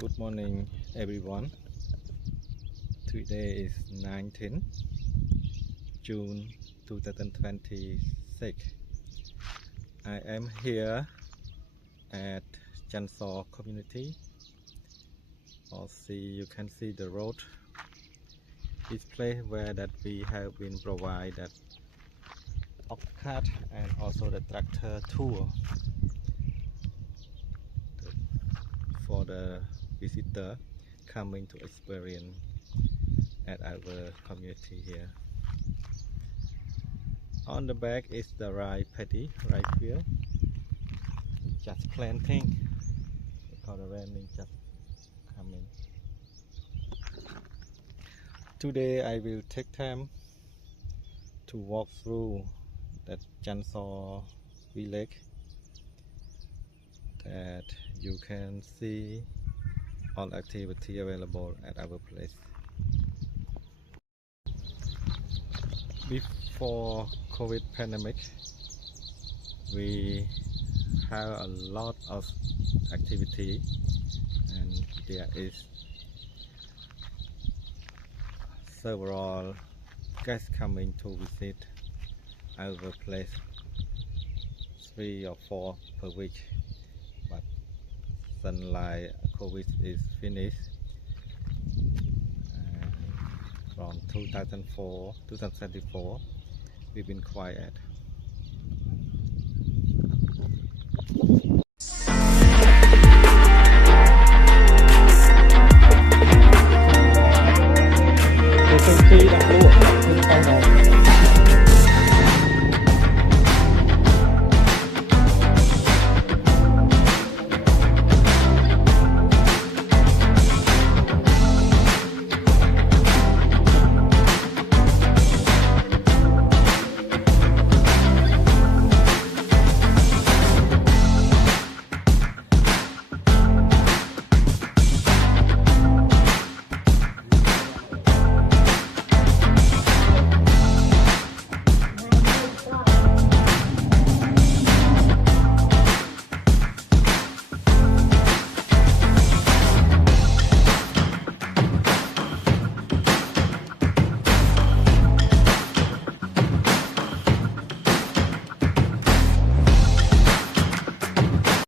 Good morning, everyone. Today is 19 June 2026. I am here at Chansor community. You can see the road. This place where that we have been provided ox cart and also the tractor tour for the visitor coming to experience at our community here. On the back is the rice paddy, rice field, just planting because the rain is just coming. Today I will take time to walk through that Chansor village that you can see all activity available at our place. Before COVID pandemic, we have a lot of activity, and there is several guests coming to visit our place 3 or 4 per week. But sunlight COVID is finished, and from 2024 we've been quiet.